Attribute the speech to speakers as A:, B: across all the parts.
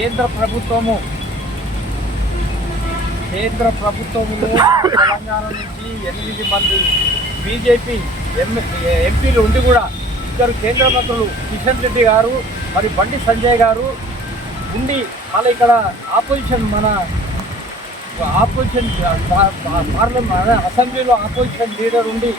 A: కేంద్ర ప్రభుత్వము. కేంద్ర ప్రభుత్వంలో తెలంగాణ నుంచి ఎనిమిది మంది బీజేపీ ఎంపీలు ఉండి కూడా ఇద్దరు కేంద్ర మంత్రులు కిషన్ రెడ్డి గారు మరి బండి సంజయ్ గారు ఉండి మళ్ళీ ఇక్కడ ఆపోజిషన్ మన ఆపోజిషన్ పార్లమెంట్ అసెంబ్లీలో ఆపోజిషన్ లీడర్ ఉండి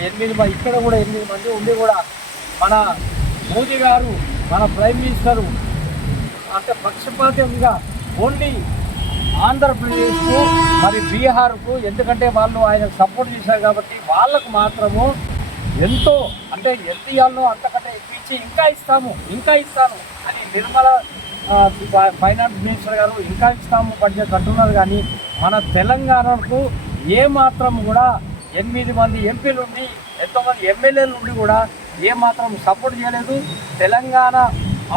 A: ఎనిమిది మంది ఇక్కడ కూడా ఎనిమిది మంది ఉండి కూడా మన మోదీ గారు మన ప్రైమ్ మినిస్టరు అంటే పక్షపాతంగా ఓన్లీ ఆంధ్రప్రదేశ్కు మరి బీహార్కు ఎందుకంటే వాళ్ళు ఆయన సపోర్ట్ చేశారు కాబట్టి వాళ్ళకు మాత్రము ఎంతో అంటే ఎంత ఇవ్వాలో అంతకంటే ఇచ్చి ఇంకా ఇస్తాము ఇంకా ఇస్తాను అని నిర్మల ఫైనాన్స్ మినిస్టర్ గారు ఇంకా ఇస్తాము బడ్జెట్ అంటున్నారు కానీ మన తెలంగాణకు ఏ మాత్రం కూడా ఎనిమిది మంది ఎంపీలు ఉండి ఎంతోమంది ఎమ్మెల్యేలు ఉండి కూడా ఏ మాత్రం సపోర్ట్ చేయలేదు. తెలంగాణ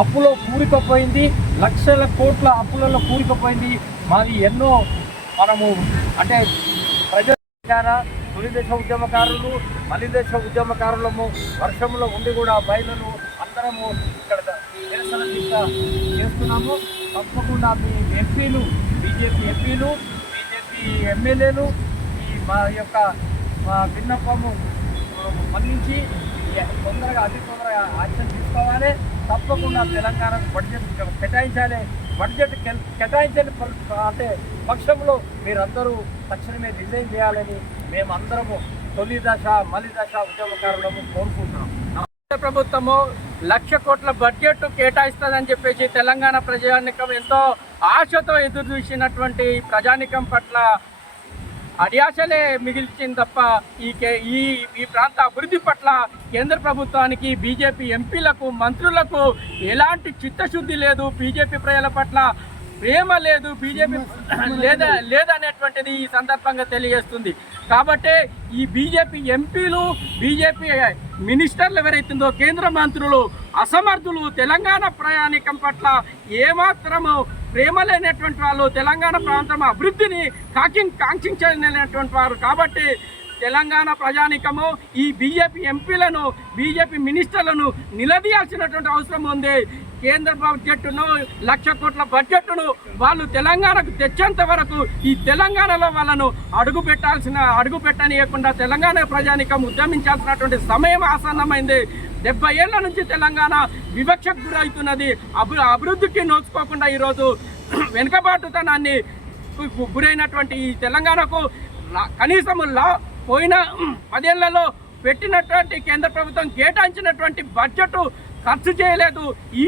A: అప్పులో కూరుకుపోయింది. లక్షల కోట్ల అప్పులలో కూరుకుపోయింది. మాది ఎన్నో మనము అంటే ప్రజల తెలంగాణ తొలి ఉద్యమకారులు మలి దేశ ఉద్యమకారులము వర్షంలో ఉండి కూడా బయలును అందరము ఇక్కడ నిరసన దీక్ష చేస్తున్నాము. తప్పకుండా మీ ఎంపీలు బీజేపీ ఎంపీలు బీజేపీ ఎమ్మెల్యేలు ఈ మా యొక్క మా విన్నపము మన్నించి తొందరగా అతి తొందరగా యాక్షన్ తీసుకోవాలి. తప్పకుండా తెలంగాణకు బడ్జెట్ కేటాయించాలి. బడ్జెట్ కేటాయించని అంటే పక్షంలో మీరందరూ తక్షణమే రిజైన్ చేయాలని మేమందరము తొలి దశ మలి దశ ఉద్యమకారులము కోరుకుంటున్నాం.
B: ప్రభుత్వము. లక్ష కోట్ల బడ్జెట్ కేటాయిస్తుందని చెప్పేసి తెలంగాణ ప్రజానికం ఎంతో ఆశతో ఎదురు చూసినటువంటి ప్రజానికం పట్ల అడియాసలే మిగిల్చింది తప్ప ఈ కే- ఈ ఈ ప్రాంత అభివృద్ధి పట్ల కేంద్ర ప్రభుత్వానికి బీజేపీ ఎంపీలకు మంత్రులకు ఎలాంటి చిత్తశుద్ధి లేదు. బీజేపీ ప్రజల పట్ల ప్రేమ లేదు. బీజేపీ లేదా లేదనేటువంటిది ఈ సందర్భంగా తెలియజేస్తుంది. కాబట్టి ఈ బీజేపీ ఎంపీలు బీజేపీ మినిస్టర్లు ఎవరైతుందో కేంద్ర మంత్రులు అసమర్థులు తెలంగాణ ప్రయాణికం పట్ల ఏమాత్రము ప్రేమ లేనటువంటి వాళ్ళు తెలంగాణ ప్రాంతం అభివృద్ధిని కాకి కాంక్షించలేనటువంటి వారు కాబట్టి తెలంగాణ ప్రజానికము ఈ బీజేపీ ఎంపీలను బీజేపీ మినిస్టర్లను నిలదీయాల్సినటువంటి అవసరం ఉంది. కేంద్ర బడ్జెట్ను లక్ష కోట్ల బడ్జెట్ను వాళ్ళు తెలంగాణకు తెచ్చేంత వరకు ఈ తెలంగాణలో వాళ్ళను అడుగు పెట్టాల్సిన అడుగు పెట్టనీయకుండా తెలంగాణ ప్రజానికం ఉద్యమించాల్సినటువంటి సమయం ఆసన్నమైంది. డెబ్బై ఏళ్ళ నుంచి తెలంగాణ వివక్షకు గురవుతున్నది. అభి అభివృద్ధికి నోచుకోకుండా ఈరోజు వెనుకబాటుతనాన్ని గురైనటువంటి ఈ తెలంగాణకు కనీసముల్లా కనీసం లా పోయిన పదేళ్ళలో పెట్టినటువంటి కేంద్ర ప్రభుత్వం కేటాయించినటువంటి బడ్జెట్ ఖర్చు చేయలేదు. ఈ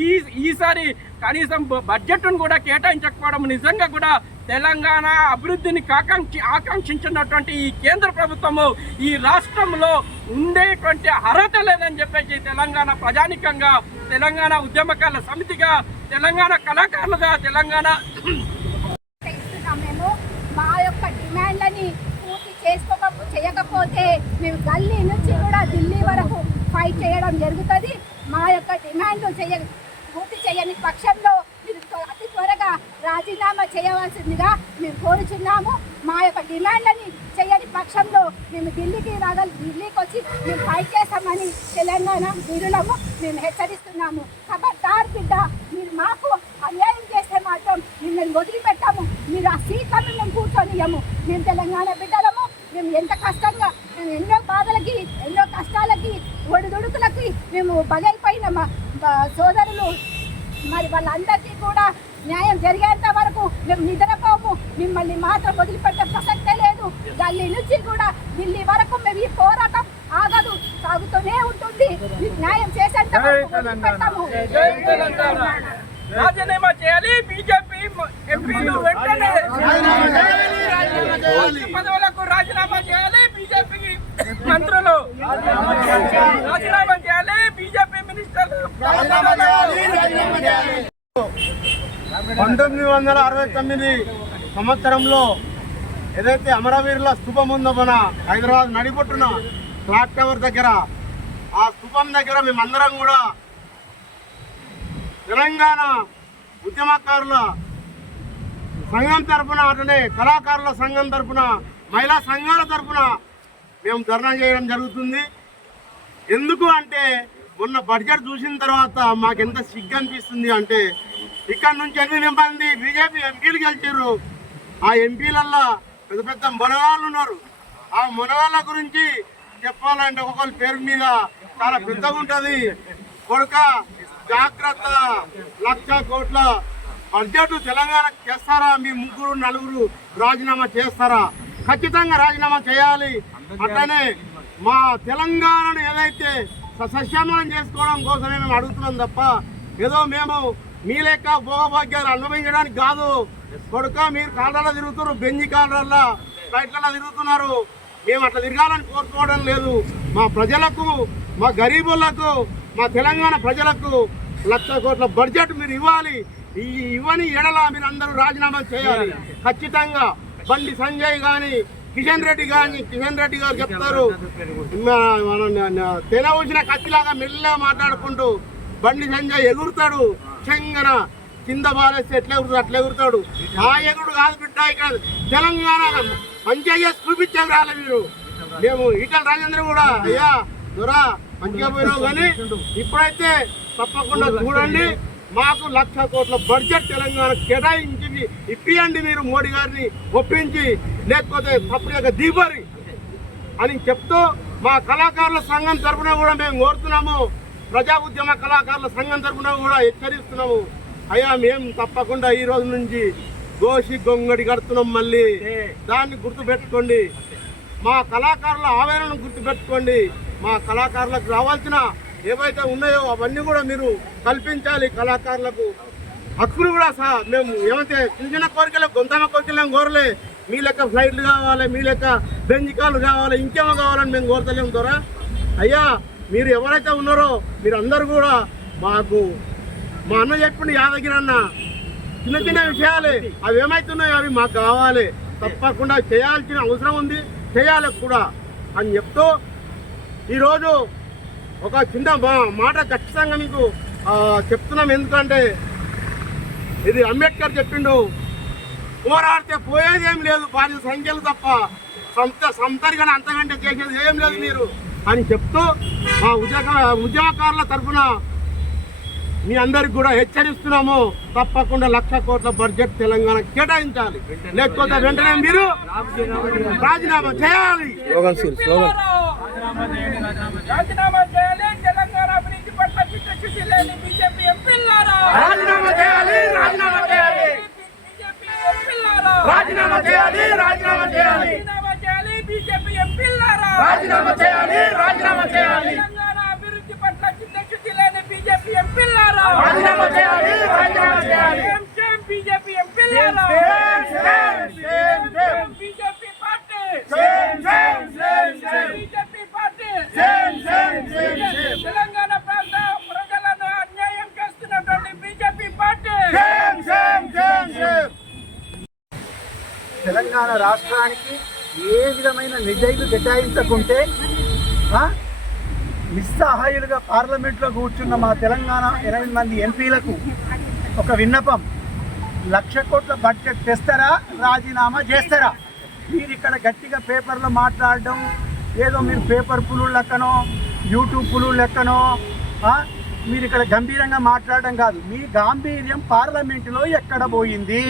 B: ఈ ఈసారి కనీసం బ- బడ్జెట్ను కూడా కేటాయించకపోవడం నిజంగా కూడా తెలంగాణ అభివృద్ధిని కాకాంక్షి ఆకాంక్షించినటువంటి ఈ కేంద్ర ప్రభుత్వము ఈ రాష్ట్రంలో ఉండేటువంటి అర్హత లేదని చెప్పేసి తెలంగాణ ప్రజానికంగా తెలంగాణ ఉద్యమకాల సమితిగా తెలంగాణ కళాకారులుగా తెలంగాణ
C: ఇస్తున్నాం మేము మా యొక్క డిమాండ్లని పూర్తి చేసుకోక చేయకపోతే మేము గల్లీ నుంచి కూడా ఢిల్లీ వరకు ఫైట్ చేయడం జరుగుతుంది. మా యొక్క డిమాండ్లు చేయ పూర్తి చేయని పక్షంలో మీరు త్వ- అతి త్వరగా రాజీనామా చేయవలసిందిగా మేము కోరుచున్నాము. మా యొక్క డిమాండ్లని చేయని పక్షంలో మేము ఢిల్లీకి రాగల ఢిల్లీకి వచ్చి మేము ఫైట్ చేస్తామని తెలంగాణ వీరులము మేము హెచ్చరిస్తున్నాము. ఖబర్దార్ బిడ్డ మీరు మాకు అన్యాయం చేస్తే మాత్రం మిమ్మల్ని వదిలిపెట్టాము. మీరు ఆ సీట్లను మేము కూర్చొనియము మేము తెలంగాణ బిడ్డలము. మేము ఎంత కష్టంగా మేము ఎన్నో బాధలకి ఎన్నో కష్టాలకి ఒడిదుడుకులకి మేము బలైపోయిన మా సోదరులు మరి వాళ్ళందరికీ కూడా న్యాయం జరిగేంత వరకు మేము నిద్రపోము. మిమ్మల్ని మాత్రం వదిలిపెట్టే ప్రసక్తే లేదు. గల్లీ నుంచి కూడా ఢిల్లీ వరకు మేము ఈ పోరాటం ఆగదు. సాగుతూనే ఉంటుంది. న్యాయం చేసేంత వరకు వదిలిపెట్టము.
B: జై తెలంగాణ. రాజీనామా చేయాలి. బీజేపీ ఎంపీలు వెంటనే పదవులకు రాజీనామా చేయాలి బీజేపీ మంత్రులు రాజీనామా చేయాలి బీజేపీ మినిస్టర్లు రాజీనామా చేయాలి
D: పంతొమ్మిది వందల అరవై తొమ్మిది సంవత్సరంలో ఏదైతే అమరవీరుల స్థూపం ఉందో మన హైదరాబాద్ నడిపొట్టున క్లాక్ టవర్ దగ్గర ఆ స్థూపం దగ్గర మేమందరం కూడా తెలంగాణ ఉద్యమకారుల సంఘం తరపున అటునే కళాకారుల సంఘం తరపున మహిళా సంఘాల తరపున మేము ధర్నా చేయడం జరుగుతుంది. ఎందుకు అంటే మొన్న బడ్జెట్ చూసిన తర్వాత మాకెంత సిగ్గు అనిపిస్తుంది అంటే ఇక్కడ నుంచి ఎనిమిది మంది బీజేపీ ఎంపీలు గెలిచారు ఆ ఎంపీలల్లో పెద్ద పెద్ద మనవాళ్ళు ఉన్నారు. ఆ మనవాళ్ళ గురించి చెప్పాలంటే ఒక్కొక్కరి పేరు మీద చాలా పెద్దగా ఉంటుంది. కొడుక జాగ్రత్త లక్ష కోట్ల బడ్జెట్ తెలంగాణ చేస్తారా? మీ ముగ్గురు నలుగురు రాజీనామా చేస్తారా? ఖచ్చితంగా రాజీనామా చేయాలి. అట్లనే మా తెలంగాణను ఏదైతే సస్యమనం చేసుకోవడం కోసమే మేము అడుగుతున్నాం తప్ప ఏదో మేము మీ లెక్క భోగభాగ్యాలు అనుభవించడానికి కాదు. కొడుక మీరు కాళ్ళలో తిరుగుతున్నారు బెంజి కాళ్ళల్లో ఫ్లైట్లలో తిరుగుతున్నారు. మేము అట్లా తిరగాలని కోరుకోవడం లేదు. మా ప్రజలకు మా గరీబులకు మా తెలంగాణ ప్రజలకు లక్ష కోట్ల బడ్జెట్ మీరు ఇవ్వాలి. ఈ ఇవ్వని ఎడల మీరు అందరూ రాజీనామా చేయాలి. ఖచ్చితంగా. బండి సంజయ్ కానీ కిషన్ రెడ్డి కానీ కిషన్ రెడ్డి గారు చెప్తారు. తెన వచ్చిన కత్తిలాగా మెల్లగా మాట్లాడుకుంటూ బండి సంజయ్ ఎగురుతాడు. చెంగన కింద బాలేస్తే ఎట్లా ఎగురుతాడు? అట్లా ఎగురుతాడు. ఆ ఎగుడు కాదు బిడ్డ ఇక్కడ. తెలంగాణ మంచిగా చేసి చూపించాం రాలే మీరు. మేము ఈటల రాజేంద్ర కూడా. అయ్యా దొరా మంచిగా పోయినావు కానీ ఇప్పుడైతే తప్పకుండా చూడండి. మాకు లక్ష కోట్ల బడ్జెట్ తెలంగాణ కేటాయించి ఇప్పియండి మీరు మోడీ గారిని ఒప్పించి లేకపోతే తప్పుడు దీపరి అని చెప్తూ మా కళాకారుల సంఘం తరఫున కూడా మేము కోరుతున్నాము. ప్రజా ఉద్యమ కళాకారుల సంఘం తరపున కూడా హెచ్చరిస్తున్నాము. అయ్యా మేము తప్పకుండా ఈ రోజు నుంచి దోషి గొంగడి కడుతున్నాం మళ్ళీ. దాన్ని గుర్తుపెట్టుకోండి. మా కళాకారుల ఆవేదనను గుర్తుపెట్టుకోండి. మా కళాకారులకు రావాల్సిన ఏవైతే ఉన్నాయో అవన్నీ కూడా మీరు కల్పించాలి కళాకారులకు. హక్కులు కూడా సహా మేము ఏమైతే చిన్న చిన్న కోరికలు గొంతమ కోరికలు కోరలే. మీ లెక్క ఫ్లైట్లు కావాలి మీ లెక్క బెంజికాలు కావాలి ఇంకేమో కావాలని మేము కోరతలేము ద్వారా. అయ్యా మీరు ఎవరైతే ఉన్నారో మీరు అందరూ కూడా మాకు మా అన్న చెప్పిన యాదగిరి అన్న చిన్న చిన్న విషయాలే అవి ఏమైతున్నాయో అవి మాకు కావాలి. తప్పకుండా చేయాల్సిన అవసరం ఉంది చేయాలి కూడా అని చెప్తూ ఈరోజు ఒక చిన్న మా- మాట ఖచ్చితంగా మీకు చెప్తున్నాం. ఎందుకంటే ఇది అంబేద్కర్ చెప్పిండు పోరాడితే పోయేది ఏం లేదు భారీ సంఖ్యలు తప్ప సంత సంతరిగా అంతకంటే చేసేది ఏం లేదు మీరు. అని చెప్తూ మా ఉద్యోగ ఉద్యమకారుల తరఫున మీ అందరికి కూడా హెచ్చరిస్తున్నాము. తప్పకుండా లక్ష కోట్ల బడ్జెట్ తెలంగాణ కేటాయించాలి. లేకపోతే వెంటనే మీరు రాజీనామా చేయాలి
B: రాజీనామా చేయాలి తెలంగాణ అభివృద్ధి పట్ల చిత్తశుద్ధి లేని బీజేపీ ఎంపీలారా
D: రాజీనామా చేయాలి రాజీనామా చేయాలి
B: బీజేపీ ఎంపీలారా
D: రాజీనామా చేయాలి రాజీనామా చేయాలి
B: రాజీనామా చేయాలి బీజేపీ ఎంపీలారా
D: రాజీనామా చేయాలి రాజీనామా చేయాలి
B: తెలంగాణ అభివృద్ధి పట్ల చిత్తశుద్ధి లేని బీజేపీ ఎంపీలారా
D: రాజీనామా చేయాలి రాజీనామా చేయాలి
B: same same BJP ఎంపీలారా
D: same, same, same, same.
B: BJP party
D: same, same, same, same.
B: BJP party
D: same, same, same, same.
B: Telangana ప్రాంత ప్రజలను అన్యాయం చేస్తున్నటువంటి BJP party
D: same, same, same, same.
E: Telangana రాష్ట్రానికి ఏ విధమైన నిజాయితీ కేటాయించకుంటే నిస్సహాయులుగా పార్లమెంట్లో కూర్చున్న మా తెలంగాణ ఇరవై మంది ఎంపీలకు ఒక విన్నపం. లక్ష కోట్ల బడ్జెట్ తెస్తారా? రాజీనామా చేస్తారా? మీరు ఇక్కడ గట్టిగా పేపర్లో మాట్లాడడం ఏదో మీరు పేపర్ పులు లెక్కనో యూట్యూబ్ పులు లెక్కనో మీరు ఇక్కడ గంభీరంగా మాట్లాడడం కాదు. మీ గాంభీర్యం పార్లమెంటులో ఎక్కడ పోయింది?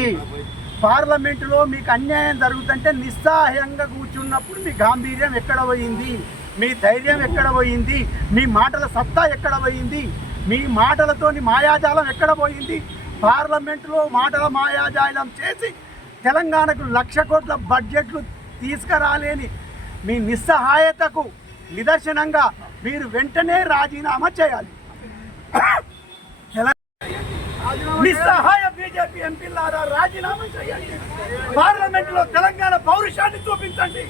E: పార్లమెంటులో మీకు అన్యాయం జరుగుతుంటే నిస్సహాయంగా కూర్చున్నప్పుడు మీ గాంభీర్యం ఎక్కడ పోయింది? మీ ధైర్యం ఎక్కడ పోయింది? మీ మాటల సత్తా ఎక్కడ పోయింది? మీ మాటలతోని మాయాజాలం ఎక్కడ పోయింది? పార్లమెంటులో మాటల మాయాజాలం చేసి తెలంగాణకు లక్ష కోట్ల బడ్జెట్లు తీసుకురాలేని మీ నిస్సహాయతకు నిదర్శనంగా మీరు వెంటనే రాజీనామా చేయాలి. నిస్సహాయ బీజేపీ ఎంపీలారా రాజీనామా చేయండి. పార్లమెంట్లో తెలంగాణ పౌరుషాన్ని చూపించండి.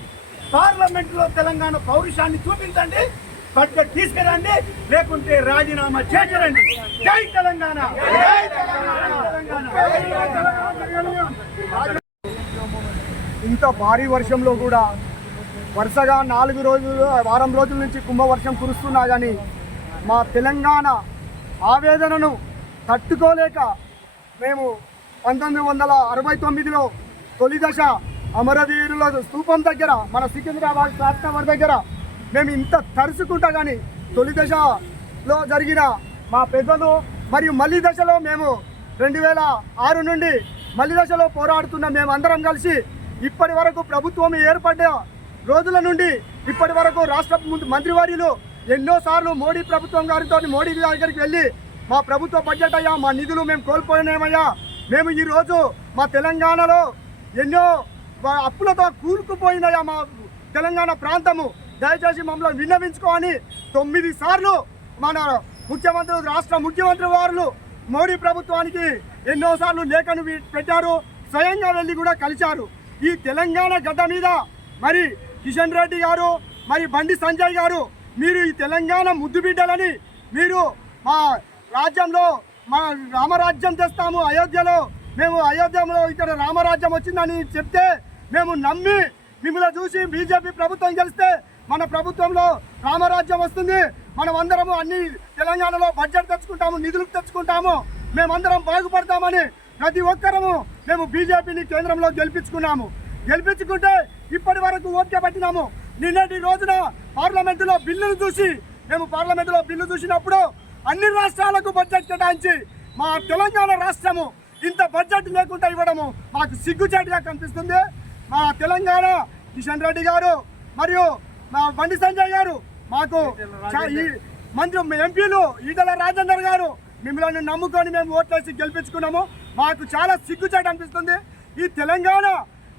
E: పార్లమెంట్లో తెలంగాణ పౌరుషాన్ని చూపించండి. బడ్జెట్ తీసుకురండి. లేకుంటే రాజీనామా చేకరండి జై తెలంగాణ.
F: ఇంత భారీ వర్షంలో కూడా వరుసగా నాలుగు రోజులు వారం రోజుల నుంచి కుంభవర్షం కురుస్తున్నా కానీ మా తెలంగాణ ఆవేదనను తట్టుకోలేక మేము పంతొమ్మిది వందల అరవై తొమ్మిదిలో తొలి దశ అమరవీరుల స్తూపం దగ్గర మన సికింద్రాబాద్ క్లాక్ దగ్గర మేము ఇంత తరుచుకుంటా కానీ తొలి దశలో జరిగిన మా పెద్దలు మరియు మళ్ళీ దశలో మేము రెండు వేల ఆరు నుండి మల్లి దశలో పోరాడుతున్న మేమందరం కలిసి ఇప్పటి వరకు ప్రభుత్వం ఏర్పడ్డ రోజుల నుండి ఇప్పటి వరకు రాష్ట్ర మంత్రివర్యులు ఎన్నోసార్లు మోడీ ప్రభుత్వం గారితో మోడీ దగ్గరికి వెళ్ళి మా ప్రభుత్వ బడ్జెట్ అయ్యా మా నిధులు మేము కోల్పోయినామయ్యా. మేము ఈరోజు మా తెలంగాణలో ఎన్నో అప్పులతో కూరుకుపోయినయా మా తెలంగాణ ప్రాంతము. దయచేసి మమ్మల్ని విన్నవించుకోని తొమ్మిది సార్లు మన ముఖ్యమంత్రి రాష్ట్ర ముఖ్యమంత్రి వారు మోడీ ప్రభుత్వానికి ఎన్నోసార్లు లేఖను పెట్టారు. స్వయంగా వెళ్ళి కూడా కలిశారు. ఈ తెలంగాణ గడ్డ మీద మరి కిషన్ రెడ్డి గారు మరి బండి సంజయ్ గారు మీరు ఈ తెలంగాణ ముద్దు బిడ్డలని మీరు మా రాజ్యంలో మా రామరాజ్యం తెస్తాము అయోధ్యలో మేము అయోధ్యలో ఇక్కడ రామరాజ్యం వచ్చిందని చెప్తే మేము నమ్మి మిమ్మల్ని చూసి బీజేపీ ప్రభుత్వం గెలిస్తే మన ప్రభుత్వంలో రామరాజ్యం వస్తుంది. మనం అందరము అన్ని తెలంగాణలో బడ్జెట్ తెచ్చుకుంటాము నిధులు తెచ్చుకుంటాము. మేమందరం బాగుపడతామని ప్రతి ఒక్కరము మేము బీజేపీని కేంద్రంలో గెలిపించుకున్నాము. గెలిపించుకుంటే ఇప్పటి వరకు ఓపిక పట్టినాము. నిన్నటి రోజున పార్లమెంటులో బిల్లును చూసి మేము పార్లమెంటులో బిల్లు చూసినప్పుడు అన్ని రాష్ట్రాలకు బడ్జెట్ కేటాయించి మా తెలంగాణ రాష్ట్రము ఇంత బడ్జెట్ లేకుండా ఇవ్వడము మాకు సిగ్గుచేటుగా కనిపిస్తుంది. మా తెలంగాణ కిషన్ రెడ్డి గారు మరియు మా బండి సంజయ్ గారు మాకు ఈ మంత్రి ఎంపీలు ఈటల రాజేందర్ గారు మిమ్మల్ని నమ్ముకొని మేము ఓట్లేసి గెలిపించుకున్నాము. మాకు చాలా సిగ్గుచేట అనిపిస్తుంది. ఈ తెలంగాణ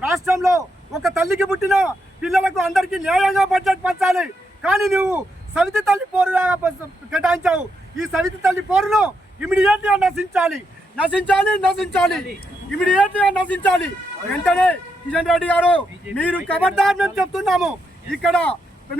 F: రాష్ట్రంలో ఒక తల్లికి పుట్టిన పిల్లలకు అందరికీ న్యాయంగా బడ్జెట్ పంచాలి. కానీ నువ్వు సవితి తల్లి పోరులాగా కేటాయించావు. ఈ సవితి తల్లి పోరును ఇమీడియట్ నశించాలి. నశించాలి నశించాలి. ఇమీడియట్ నశించాలి. వెంటనే కిషన్ రెడ్డి గారు మీరు కబడ్డార్ మేము చెప్తున్నాము. ఇక్కడ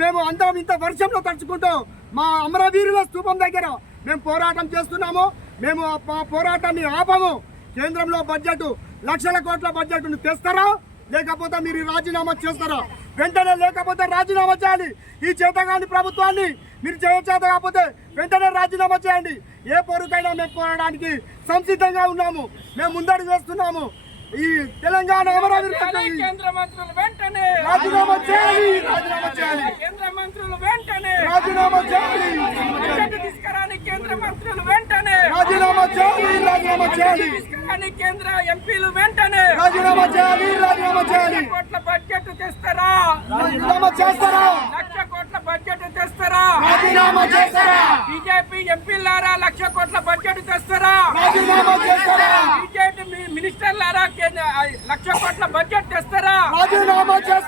F: మేము అందరం ఇంత వర్షంలో తడుచుకుంటాం మా అమరవీరుల స్థూపం దగ్గర మేము పోరాటం చేస్తున్నాము. మేము ఆ పోరాటాన్ని ఆపము. కేంద్రంలో బడ్జెట్ లక్షల కోట్ల బడ్జెట్ను తెస్తారా? లేకపోతే మీరు రాజీనామా చేస్తారా? వెంటనే లేకపోతే రాజీనామా చేయాలి. ఈ చేతగాని ప్రభుత్వాన్ని మీరు చేయచేత కాకపోతే వెంటనే రాజీనామా చేయండి. ఏ పొరుకైనా మేము పోరాడడానికి సంసిద్ధంగా ఉన్నాము. మేము ముందడుగు వేస్తున్నాము. ఈ తెలంగాణ అమరావతి
B: కేంద్ర మంత్రులు వెంటనే.
F: రాజీనామా చేయాలి. రాజీనామా చేయాలి.
B: కేంద్ర మంత్రులు వెంటనే.
F: రాజీనామా చేయాలి.
B: తీసుకురాని కేంద్ర మంత్రులు వెంటనే.
F: రాజీనామా చేయాలి. రాజీనామా చేయాలి.
B: తీసుకురాని కేంద్ర ఎంపీలు వెంటనే.
F: రాజీనామా చేయాలి. రాజీనామా చేయాలి.
B: కోట్ల బడ్జెట్ తెస్తారా?
F: రాజీనామా చేస్తారా?
B: లక్ష బడ్జెట్ తెస్తారా?
F: రాజీనామా చేస్తారా?
B: బీజేపీ ఎంపీలారా లక్ష కోట్ల బడ్జెట్ తెస్తారా?
F: రాజీనామా చేస్తారా?
B: బీజేపీ మినిస్టర్లారా లక్ష కోట్ల బడ్జెట్ తెస్తారా?
F: రాజీనామా చేస్తారా?